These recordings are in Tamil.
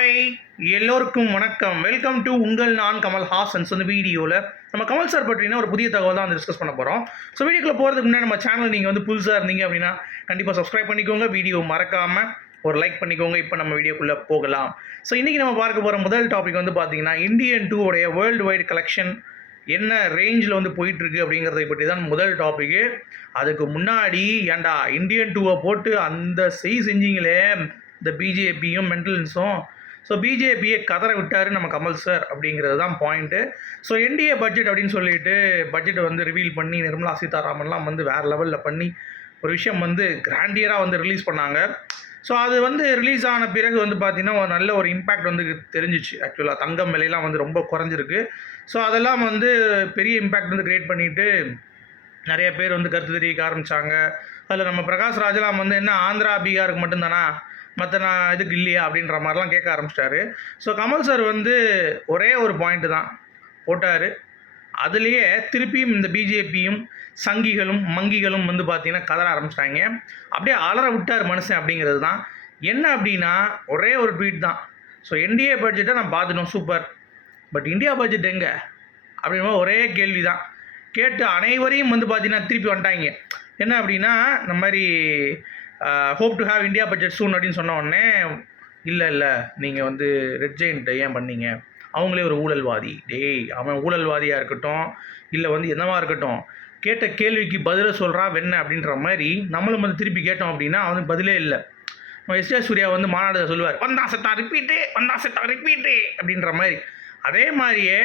ஹாய் எல்லோருக்கும் வணக்கம். வெல்கம் டு உங்கள் நான் கமல் ஹாசன்ஸ் அந்த வீடியோவில் நம்ம கமல் சார் பற்றினா ஒரு புதிய தகவல் தான் வந்து டிஸ்கஸ் பண்ண போகிறோம் ஸோ வீடியோக்குள்ள போகிறதுக்கு முன்னாடி நம்ம சேனல் நீங்கள் வந்து புதுசாக இருந்தீங்க அப்படின்னா கண்டிப்பாக சப்ஸ்கிரைப் பண்ணிக்கோங்க. வீடியோ மறக்காமல் ஒரு லைக் பண்ணிக்கோங்க. இப்போ நம்ம வீடியோக்குள்ளே போகலாம். ஸோ இன்றைக்கி நம்ம பார்க்க போகிற முதல் டாபிக் வந்து பார்த்தீங்கன்னா இந்தியன் டூ உடைய வேர்ல்டு வைடு கலெக்ஷன் என்ன ரேஞ்சில் வந்து போயிட்டுருக்கு அப்படிங்கிறதை பற்றி தான் முதல் டாப்பிக்கு அதுக்கு முன்னாடி ஏன்டா இந்தியன் டூவை போட்டு அந்த செய் செஞ்சீங்களே இந்த பிஜேபியும் மென்டலன்ஸும் ஸோ பிஜேபியை கதற விட்டார் நம்ம கமல் சார் அப்படிங்கிறது தான் பாயிண்ட்டு ஸோ என்டிஏ பட்ஜெட் அப்படின்னு சொல்லிட்டு பட்ஜெட்டை வந்து ரிவீல் பண்ணி நிர்மலா சீதாராமன்லாம் வந்து வேறு லெவலில் பண்ணி ஒரு விஷயம் வந்து கிராண்டியராக வந்து ரிலீஸ் பண்ணாங்க. ஸோ அது வந்து ரிலீஸ் ஆன பிறகு வந்து பார்த்திங்கன்னா ஒரு நல்ல ஒரு இம்பேக்ட் வந்து தெரிஞ்சிச்சு. ஆக்சுவலாக தங்கம் விலையெல்லாம் வந்து ரொம்ப குறைஞ்சிருக்கு. ஸோ அதெல்லாம் வந்து பெரிய இம்பேக்ட் வந்து க்ரியேட் பண்ணிவிட்டு நிறைய பேர் வந்து கருத்து தெரிவிக்க ஆரம்பித்தாங்க அதில் நம்ம பிரகாஷ் ராஜெல்லாம் வந்து என்ன ஆந்திரா பீகாருக்கு மட்டும்தானா? மற்ற நான் இதுக்கு இல்லையா அப்படின்ற மாதிரிலாம் கேட்க ஆரம்பிச்சிட்டாரு. ஸோ கமல் சார் வந்து ஒரே ஒரு பாயிண்ட்டு தான் போட்டார். அதுலேயே திருப்பியும் இந்த பிஜேபியும் சங்கிகளும் மங்கிகளும் வந்து பார்த்தீங்கன்னா கதற ஆரம்பிச்சிட்டாங்க. அப்படியே அலற விட்டார் மனுஷன் அப்படிங்கிறது தான். என்ன அப்படின்னா ஒரே ஒரு ட்வீட் தான். ஸோ என்டிஏ பட்ஜெட்டை நான் பார்த்துட்டோம் சூப்பர் பட் இந்தியா பட்ஜெட் எங்கே? அப்படின்னா ஒரே கேள்வி தான். கேட்டு அனைவரையும் வந்து பார்த்தீங்கன்னா திருப்பி வந்துட்டாங்க. என்ன அப்படின்னா இந்த மாதிரி hope to have India budget soon அப்படின்னு சொன்ன உடனே இல்லை இல்லை நீங்கள் வந்து ரெட் ஜெயின்ட்டை ஏன் பண்ணீங்க? அவங்களே ஒரு ஊழல்வாதி. டேய் அவன் ஊழல்வாதியாக இருக்கட்டும் இல்லை வந்து என்னவா இருக்கட்டும் கேட்ட கேள்விக்கு பதிலை சொல்கிறான் வெண்ண? அப்படின்ற மாதிரி நம்மளும் வந்து திருப்பி கேட்டோம் அப்படின்னா அவனுக்கு பதிலே இல்லை. எஸ். ஜே. சூர்யா வந்து மாநாடு சொல்லுவார் வந்தா செட்டா ரிப்பீட்டு வந்தா செட்டா ரிப்பீட்டு அப்படின்ற மாதிரி. அதே மாதிரியே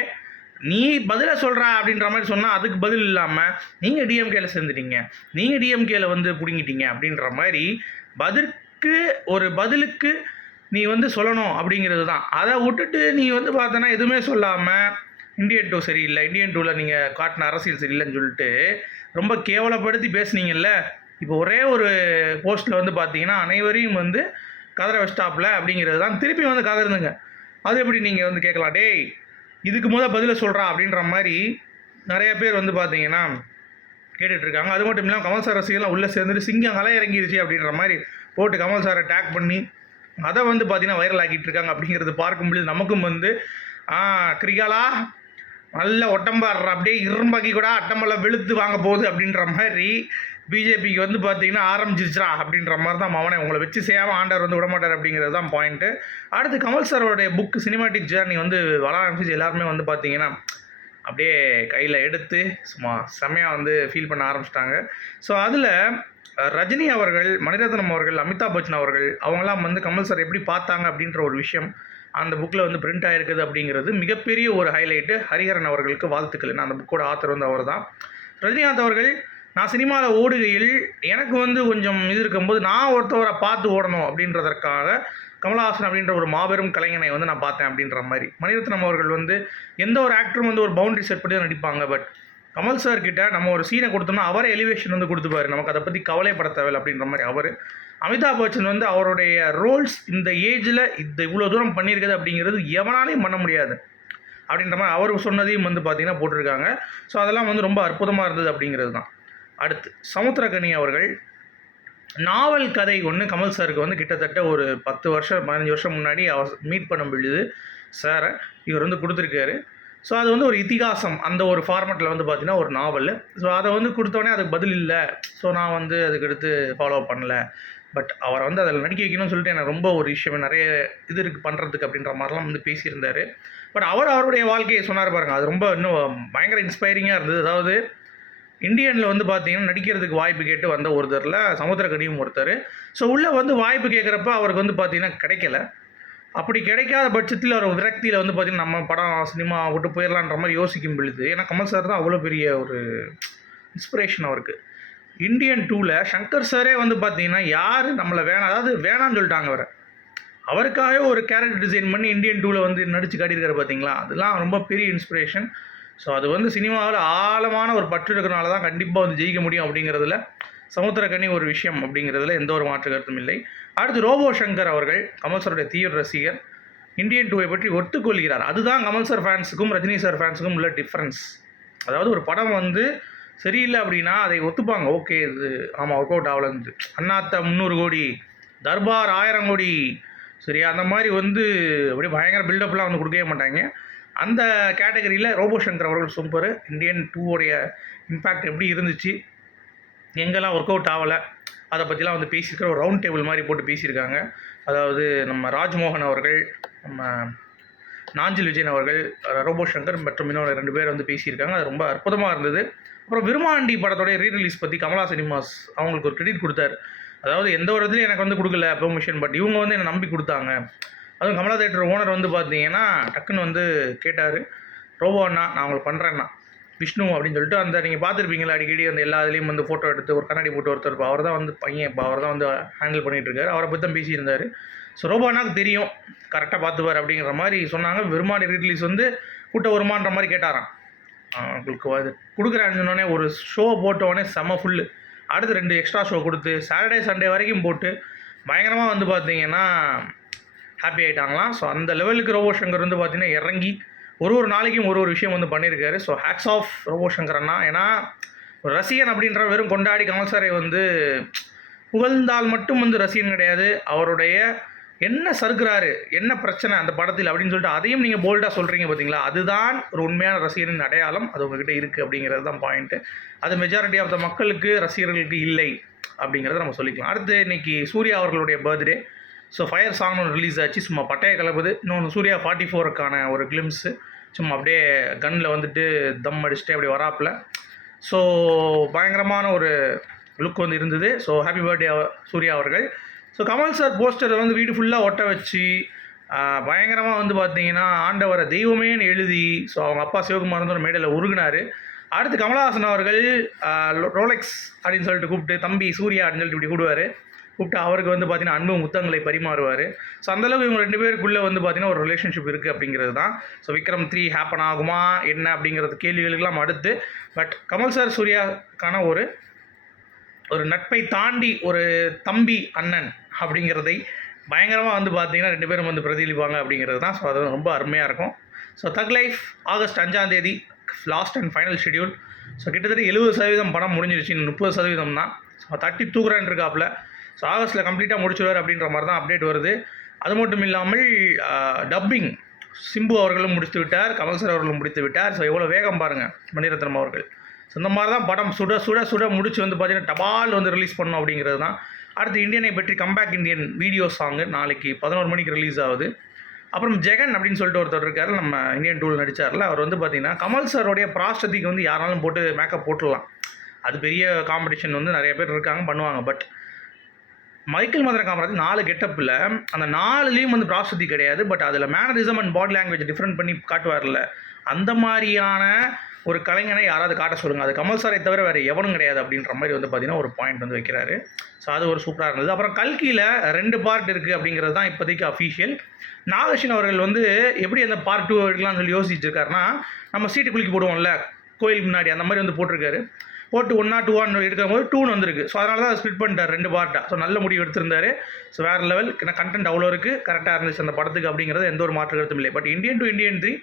நீ பதிலை சொல்கிறா அப்படின்ற மாதிரி சொன்னால் அதுக்கு பதில் இல்லாமல் நீங்கள் டிஎம்கேல சேர்ந்துட்டீங்க. நீங்கள் டிஎம்கேல வந்து பிடுங்கிட்டீங்க அப்படின்ற மாதிரி பதிலுக்கு ஒரு பதிலுக்கு நீ வந்து சொல்லணும் அப்படிங்கிறது தான் அதை விட்டுட்டு நீ வந்து பார்த்தோன்னா எதுவுமே சொல்லாமல் இந்தியன் டூ சரியில்லை. இந்தியன் டூவில் நீங்கள் காட்டின அரசியல் சரியில்லைன்னு சொல்லிட்டு ரொம்ப கேவலப்படுத்தி பேசுனீங்கல்ல? இப்போ ஒரே ஒரு போஸ்ட்டில் வந்து பார்த்தீங்கன்னா அனைவரையும் வந்து கதற வெஸ்டாப்பில் அப்படிங்கிறது தான் திருப்பி வந்து கதறுதுங்க அது எப்படி நீங்கள் வந்து கேட்கலாம்? டேய் இதுக்கு முதல் பதிலை சொல்கிறா அப்படின்ற மாதிரி நிறைய பேர் வந்து பார்த்தீங்கன்னா கேட்டுட்ருக்காங்க. அது மட்டும் இல்லாமல் கமல் சார் ரசிகர்லாம் உள்ளே சேர்ந்துட்டு சிங்கம் கலை அப்படின்ற மாதிரி போட்டு கமல் சாரை டேக் பண்ணி அதை வந்து பார்த்தீங்கன்னா வைரல் ஆக்கிட்டு இருக்காங்க அப்படிங்கிறது பார்க்கும்பொழுது நமக்கும் வந்து ஆ கிரிகாலா நல்ல ஒட்டம்பாடுற அப்படியே இரும்பாக்கி கூட அட்டம்பெல்லாம் வெளுத்து வாங்க போகுது அப்படின்ற மாதிரி பிஜேபிக்கு வந்து பார்த்தீங்கன்னா ஆரம்பிச்சிருச்சா அப்படின்ற மாதிரி தான் மவனை உங்களை வச்சு செய்யாமல் ஆண்டவர் வந்து விடமாட்டார் அப்படிங்கிறது தான் பாயிண்ட்டு அடுத்து கமல் சாரோடைய புக் சினிமாட்டிக் ஜேர்னி வந்து வர ஆரம்பிச்சு எல்லாருமே வந்து பார்த்தீங்கன்னா அப்படியே கையில் எடுத்து சும்மா செம்மையாக வந்து ஃபீல் பண்ண ஆரம்பிச்சிட்டாங்க. ஸோ அதில் ரஜினி அவர்கள் மணிரத்னம் அவர்கள் அமிதாப் பச்சன் அவர்கள் அவங்களாம் வந்து கமல் சார் எப்படி பார்த்தாங்க அப்படின்ற ஒரு விஷயம் அந்த புக்கில் வந்து பிரிண்ட் ஆகிருக்குது அப்படிங்கிறது மிகப்பெரிய ஒரு ஹைலைட்டு ஹரிஹரன் அவர்களுக்கு வாழ்த்துக்கள். நான் அந்த புக்கோட ஆத்தர் வந்து அவர் தான் ரஜினிகாந்த் அவர்கள் நான் சினிமாவில் ஓடுகையில் எனக்கு வந்து கொஞ்சம் இது இருக்கும்போது நான் ஒருத்தவரை பார்த்து ஓடணும் அப்படின்றதற்காக கமலஹாசன் அப்படின்ற ஒரு மாபெரும் கலைஞனை வந்து நான் பார்த்தேன் அப்படின்ற மாதிரி. மணிரத்னம் அவர்கள் வந்து எந்த ஒரு ஆக்டரும் வந்து ஒரு பவுண்டரி செட் பண்ணி தான் நடிப்பாங்க. பட் கமல் சார் கிட்ட நம்ம ஒரு சீனை கொடுத்தோம்னா அவரே எலிவேஷன் வந்து கொடுத்துப்பாரு. நமக்கு அதை பற்றி கவலைப்பட தேவையில்லை அப்படின்ற மாதிரி அவர். அமிதாப் பச்சன் வந்து அவருடைய ரோல்ஸ் இந்த ஏஜில் இந்த இவ்வளோ தூரம் பண்ணியிருக்குது அப்படிங்கிறது எவனாலையும் பண்ண முடியாது. அப்படின்ற மாதிரி அவர் சொன்னதையும் வந்து பார்த்திங்கன்னா போட்டிருக்காங்க. ஸோ அதெல்லாம் வந்து ரொம்ப அற்புதமாக இருந்தது அப்படிங்கிறது தான். அடுத்து சமுத்திரகனி அவர்கள் நாவல் கதை ஒன்று கமல் சாருக்கு வந்து கிட்டத்தட்ட ஒரு பத்து வருஷம் பதினஞ்சு வருஷம் முன்னாடி அவர் மீட் பண்ண பொழுது சாரை இவர் வந்து கொடுத்துருக்காரு. ஸோ அது வந்து ஒரு இதிகாசம் அந்த ஒரு ஃபார்மெட்டில் வந்து பார்த்தீங்கன்னா ஒரு நாவல். ஸோ அதை வந்து கொடுத்தோடனே அதுக்கு பதில் இல்லை. ஸோ நான் வந்து அதுக்கு எடுத்து ஃபாலோ பண்ணல. பட் அவரை வந்து அதில் நடிக்க வைக்கணும்னு சொல்லிட்டு எனக்கு ரொம்ப ஒரு விஷயம். நிறைய இது இருக்குது பண்ணுறதுக்கு அப்படின்ற மாதிரிலாம் வந்து பேசியிருந்தார். பட் அவர் அவருடைய வாழ்க்கையை சொன்னார் பாருங்கள் அது ரொம்ப இன்னும் பயங்கர இன்ஸ்பைரிங்காக இருந்தது. அதாவது இந்தியனில் வந்து பார்த்தீங்கன்னா நடிக்கிறதுக்கு வாய்ப்பு கேட்டு வந்த ஒருத்தரில் சமுத்திரக்கனியும் ஒருத்தர். ஸோ உள்ளே வந்து வாய்ப்பு கேட்குறப்ப அவருக்கு வந்து பார்த்தீங்கன்னா கிடைக்கல. அப்படி கிடைக்காத பட்சத்தில் ஒரு விரக்தியில் வந்து பார்த்திங்கன்னா நம்ம படம் சினிமா விட்டு போயிடலான்ற மாதிரி யோசிக்கும் பொழுது ஏன்னா கமல் சார் தான் அவ்வளோ பெரிய ஒரு இன்ஸ்பிரேஷன் அவருக்கு. இந்தியன் டூவில் சங்கர் சாரே வந்து பார்த்தீங்கன்னா யார் நம்மளை வேணாம் அதாவது வேணான்னு சொல்லிட்டாங்க அவரை. அவருக்காகவே ஒரு கேரக்டர் டிசைன் பண்ணி இந்தியன் டூவில் வந்து நடித்து காட்டியிருக்காரு பார்த்தீங்களா அதெல்லாம் ரொம்ப பெரிய இன்ஸ்பிரேஷன் ஸோ அது வந்து சினிமாவில் ஆழமான ஒரு பற்று இருக்கிறனால தான் கண்டிப்பாக வந்து ஜெயிக்க முடியும் அப்படிங்கிறதுல சமுத்திரக்கனி ஒரு விஷயம் அப்படிங்கிறதுல எந்த ஒரு மாற்று கருத்தும் இல்லை. அடுத்து ரோபோ சங்கர் அவர்கள் கமல் சாருடைய தீவிர ரசிகர் இந்தியன் டூவை பற்றி ஒத்துக்கொள்கிறார். அதுதான் கமல் சார் ஃபேன்ஸுக்கும் ரஜினி சார் ஃபேன்ஸுக்கும் உள்ள டிஃப்ரென்ஸ் அதாவது ஒரு படம் வந்து சரியில்லை அப்படின்னா அதை ஒத்துப்பாங்க. ஓகே இது ஆமாம் ஒர்க் அவுட் ஆகலன்னு அண்ணாத்த முந்நூறு கோடி தர்பார் ஆயிரம் கோடி. சரியா? அந்த மாதிரி வந்து அப்படியே பயங்கர பில்டப்லாம் வந்து கொடுக்கவே மாட்டாங்க. அந்த கேட்டகரியில் ரோபோ சங்கர் அவர்கள் சூப்பர் இந்தியன் டூவோடைய இம்பேக்ட் எப்படி இருந்துச்சு? எங்கெல்லாம் ஒர்க் அவுட் ஆகலை அதை பற்றிலாம் வந்து பேசியிருக்கிற ஒரு ரவுண்ட் டேபிள் மாதிரி போட்டு பேசியிருக்காங்க. அதாவது நம்ம ராஜ்மோகன் அவர்கள் நம்ம நாஞ்சில் விஜயன் அவர்கள் ரோபோ சங்கர் மற்றும் இன்னொரு ரெண்டு பேர் வந்து பேசியிருக்காங்க. அது ரொம்ப அற்புதமாக இருந்தது. அப்புறம் விருமாண்டி படத்தோடைய ரீ ரிலீஸ் பற்றி கமலா சினிமாஸ் அவங்களுக்கு ஒரு கிரெடிட் கொடுத்தாரு. அதாவது எந்த ஒரு இதுலையும் எனக்கு வந்து கொடுக்கல பெர்மிஷன் பட் இவங்க வந்து என்னை நம்பி கொடுத்தாங்க. அதுவும் கமலா தேட்டர் ஓனர் வந்து பார்த்தீங்கன்னா டக்குன்னு வந்து கேட்டார் ரோபோ அண்ணா நான் உங்களுக்கு பண்ணுறேண்ணா விஷ்ணு அப்படின்னு சொல்லிட்டு அந்த நீங்கள் பார்த்துருப்பீங்களா அடிக்கடி அந்த எல்லா இதுலேயும் வந்து ஃபோட்டோ எடுத்து ஒரு கண்ணாடி போட்டு ஒருத்தர் இருப்பார். அவர் தான் வந்து பையன் இப்போ அவர் தான் வந்து ஹேண்டில் பண்ணிகிட்ருக்காரு அவரை பற்றி தான் பேசியிருந்தார். ஸோ ரோபோ தெரியும் கரெக்டாக பார்த்துப்பார் அப்படிங்கிற மாதிரி சொன்னாங்க. விரும்மாடி ரிலீஸ் வந்து கூட்ட வருமான்ற மாதிரி கேட்டாராம். உங்களுக்கு அது கொடுக்குறேன்னு சொன்னோடனே ஒரு ஷோ போட்டோடனே செம்ம ஃபுல்லு அடுத்து ரெண்டு எக்ஸ்ட்ரா ஷோ கொடுத்து சாட்டர்டே சண்டே வரைக்கும் போட்டு பயங்கரமாக வந்து பார்த்தீங்கன்னா ஹாப்பி ஆகிட்டாங்களாம் ஸோ அந்த லெவலுக்கு ரோபோ சங்கர் வந்து பார்த்தீங்கன்னா இறங்கி ஒரு ஒரு நாளைக்கும் ஒரு ஒரு விஷயம் வந்து பண்ணியிருக்காரு so hats off Robo Shankar அண்ணா. ஏன்னா ஒரு ரசிகன் அப்படின்ற வெறும் கொண்டாடி கமல்சாரை வந்து புகழ்ந்தால் மட்டும் வந்து ரசிகன் கிடையாது. அவருடைய என்ன சறுக்கிறாரு என்ன பிரச்சனை அந்த படத்தில் அப்படின்னு சொல்லிட்டு அதையும் நீங்கள் போல்டாக சொல்கிறீங்க பார்த்தீங்களா அதுதான் ஒரு உண்மையான ரசிகரின் அடையாளம். அது உங்ககிட்ட இருக்குது அப்படிங்கிறது தான் பாயிண்ட்டு அது மெஜாரிட்டி ஆஃப் த மக்களுக்கு ரசிகர்களுக்கு இல்லை அப்படிங்கிறத நம்ம சொல்லிக்கலாம். அடுத்து இன்னைக்கு சூர்யா அவர்களுடைய பர்த்டே ஸோ ஃபயர் சாங் ஒன்று ரிலீஸ் ஆச்சு. சும்மா பட்டைய கலப்புது. இன்னொன்று சூர்யா ஃபார்ட்டி ஃபோருக்கான ஒரு கிளிம்ஸு சும்மா அப்படியே கன்னில் வந்துட்டு தம் அடிச்சுட்டு அப்படி வராப்பில். ஸோ பயங்கரமான ஒரு லுக் வந்து இருந்தது. ஸோ ஹாப்பி பர்த்டே சூர்யா அவர்கள். ஸோ கமல் சார் போஸ்டரை வந்து வீடு ஃபுல்லாக ஒட்ட வச்சு பயங்கரமாக வந்து பார்த்தீங்கன்னா ஆண்டவரை தெய்வமேன்னு எழுதி ஸோ அவங்க அப்பா சிவகுமார் வந்து ஒரு மேடையில் உருகினார். அடுத்து கமலஹாசன் அவர்கள் ரோலெக்ஸ் அப்படின்னு சொல்லிட்டு கூப்பிட்டு தம்பி சூர்யா அப்படின்னு சொல்லிட்டு இப்படி கூடுவார். கூப்பிட்டு அவருக்கு வந்து பார்த்தீங்கன்னா அன்பு முத்தங்களை பரிமாறுவார். ஸோ அந்தளவுக்கு இவங்க ரெண்டு பேருக்குள்ளே வந்து பார்த்தீங்கன்னா ஒரு ரிலேஷன்ஷிப் இருக்குது அப்படிங்கிறது தான் ஸோ விக்ரம் த்ரீ ஹேப்பன் ஆகுமா? என்ன? அப்படிங்கிறது கேள்விகளுக்கெல்லாம் அடுத்து. பட் கமல் சார் சூர்யாக்கான ஒரு ஒரு நட்பை தாண்டி ஒரு தம்பி அண்ணன் அப்படிங்கிறதை பயங்கரமாக வந்து பார்த்தீங்கன்னா ரெண்டு பேரும் வந்து பிரதிபலிப்பாங்க அப்படிங்கிறது தான் ஸோ அது ரொம்ப அருமையாக இருக்கும். ஸோ தக் லைஃப் ஆகஸ்ட் அஞ்சாம் தேதி last and final schedule so கிட்டத்தட்ட எழுபது சதவீதம் படம் முடிஞ்சிருச்சு. முப்பது சதவீதம் தான் ஸோ தட்டி தூக்குறான் இருக்காப்புல ஸோ ஆகஸ்ட்டில் கம்ப்ளீட்டாக முடிச்சுடுவார் அப்படின்ற மாதிரி தான் அப்டேட் வருது. அது மட்டும் இல்லாமல் டப்பிங் சிம்பு அவர்களும் முடித்து விட்டார் கமல் சார் அவர்களும் முடித்து விட்டார். ஸோ எவ்வளோ வேகம் பாருங்கள் மணிரத்னம் அவர்கள். ஸோ இந்த மாதிரி தான் படம் சுட சுட சுட முடிச்சு வந்து பார்த்தீங்கன்னா டபால் வந்து ரிலீஸ் பண்ணோம் அப்படிங்கிறது தான் அடுத்து இந்தியனை பற்றி கம்பேக் இந்தியன் வீடியோ சாங்கு நாளைக்கு பதினோரு மணிக்கு ரிலீஸ் ஆகுது. அப்புறம் ஜெகன் அப்படின்னு சொல்லிட்டு ஒருத்தர் இருக்கார் நம்ம இந்தியன் டூல் நடித்தார்ல அவர் வந்து பார்த்திங்கன்னா கமல் சாரோடைய பிராஸ்டதிக்கு வந்து யாராலும் போட்டு மேக்கப் போட்டுடலாம். அது பெரிய காம்படிஷன் வந்து நிறைய பேர் இருக்காங்க பண்ணுவாங்க. பட் மைக்கேல் மதுர காமராஜ் நாலு கெட்டப்பில் அந்த நாலுலேயும் வந்து ப்ராஸ்தி கிடையாது பட் அதில் mannerism and body language different பண்ணி காட்டுவார்ல அந்த மாதிரியான ஒரு கலைஞனை யாராவது காட்ட சொல்லுங்கள் அது கமல் சாரை தவிர வேறு எவனும் கிடையாது அப்படின்ற மாதிரி வந்து பார்த்தீங்கன்னா ஒரு பாயிண்ட் வந்து வைக்கிறாரு. ஸோ அது ஒரு சூப்பராக இருந்தது. அப்புறம் கல்கியில் ரெண்டு பார்ட் இருக்குது அப்படிங்கிறது தான் இப்போதைக்கு அஃபீஷியல் நாகேஷன் அவர்கள் வந்து எப்படி அந்த பார்ட் டூ எடுக்கலாம்னு சொல்லி யோசிச்சிருக்காருன்னா நம்ம சீட்டு குலுக்கி போடுவோம்ல கோயில் முன்னாடி அந்த மாதிரி வந்து போட்டிருக்காரு. போட்டு ஒன்னா டூ ஒன் எடுக்கும்போது டூன் வந்திருக்கு. ஸோ அதனால தான் ஸ்பிட் பண்ணிட்டார் ரெண்டு பார்ட்டாக ஸோ நல்ல முடிவு எடுத்திருந்தாரு. ஸோ வேறு லெவல் கண்டென்ட் அவ்வளோ இருக்குது கரெக்டாக இருந்துச்சு அந்த படத்துக்கு அப்படிங்கிறது எந்த ஒரு மாற்று கருத்தும் இல்லை. But Indian two Indian three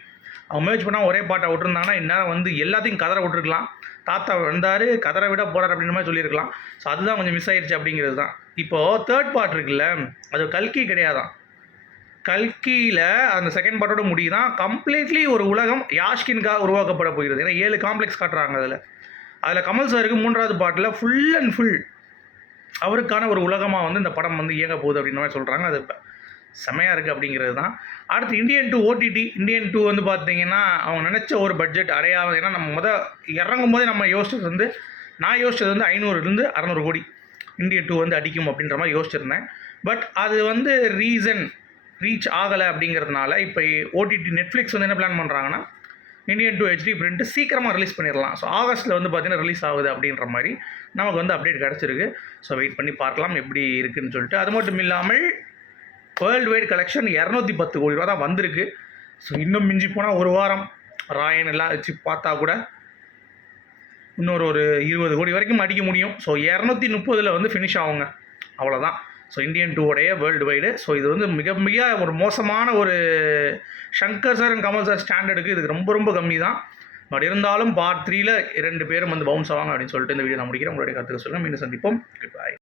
அவங்க மேட்ச் பண்ணால் ஒரே பாட்டை விட்டுருந்தாங்கன்னா இந்நேரம் வந்து எல்லாத்தையும் கதற விட்டுருக்கலாம். தாத்தா வந்தார் கதற விட போகிறார் அப்படின்ற மாதிரி சொல்லியிருக்கலாம். ஸோ அதுதான் கொஞ்சம் மிஸ் ஆயிடுச்சு அப்படிங்கிறது தான். இப்போது தேர்ட் பார்ட் இருக்குல்ல அது கல்கி கிடையாதான். கல்கியில் அந்த செகண்ட் பார்ட்டோட முடியுதான். கம்ப்ளீட்லி ஒரு உலகம் யாஷ்கின்காக உருவாக்கப்பட போகிறது. ஏன்னா ஏழு காம்ப்ளெக்ஸ் காட்டுறாங்க அதில். அதில் கமல் சாருக்கு மூன்றாவது பாட்டில் ஃபுல் அண்ட் ஃபுல் அவருக்கான ஒரு உலகமாக வந்து இந்த படம் வந்து இயங்க போகுது அப்படின்ற மாதிரி சொல்கிறாங்க அது செமையாக இருக்குது அப்படிங்கிறது தான். அடுத்து Indian two OTT Indian two வந்து பார்த்தீங்கன்னா அவங்க நினச்ச ஒரு பட்ஜெட் அடையாத ஏன்னா நம்ம முத இறங்கும் போதே நம்ம யோசிச்சது வந்து நான் யோசிச்சது வந்து ஐநூறுலேருந்து அறநூறு கோடி இந்தியன் டூ வந்து அடிக்கும் அப்படின்ற மாதிரி யோசிச்சிருந்தேன். பட் அது வந்து ரீசன் ரீச் ஆகலை அப்படிங்கிறதுனால இப்போ ஓடிடி நெட்ஃப்ளிக்ஸ் வந்து என்ன பிளான் பண்ணுறாங்கன்னா இந்தியன் டூ ஹெச்டி பிரிண்ட் சீக்கிரமாக ரிலீஸ் பண்ணிடலாம் ஸோ ஆகஸ்ட்டில் வந்து பார்த்தீங்கன்னா ரிலீஸ் ஆகுது அப்படின்ற மாதிரி நமக்கு வந்து அப்டேட் கிடச்சிருக்கு. ஸோ வெயிட் பண்ணி பார்க்கலாம் எப்படி இருக்குதுன்னு சொல்லிட்டு. அது மட்டும் இல்லாமல் வேர்ல்டு வைட் கலெக்ஷன் இரநூத்தி பத்து கோடி ரூபா தான் வந்திருக்கு. ஸோ இன்னும் மிஞ்சி போனால் ஒரு வாரம் ராயன் எல்லாம் வச்சு பார்த்தா கூட இன்னொரு ஒரு இருபது கோடி வரைக்கும் அடிக்க முடியும். ஸோ இரநூத்தி முப்பதில் வந்து ஃபினிஷ் ஆகுங்க. அவ்வளோதான் ஸோ இந்தியன் டூவோடைய வேர்ல்டு வைடு ஸோ இது வந்து மிக மிக ஒரு மோசமான ஒரு Shankar sir and Kamal sir ஸ்டாண்டர்டுக்கு இதுக்கு ரொம்ப ரொம்ப கம்மி தான். பட் இருந்தாலும் பார்ட் த்ரீல இரண்டு பேரும் வந்து பவுன்ஸ் ஆவாங்க அப்படின்னு சொல்லிட்டு இந்த வீடியோ நான் முடிக்கிறேன். உங்களுடைய கருத்துக்கு சொல்லுங்கள் மீண்டும் சந்திப்போம். குட் பாய்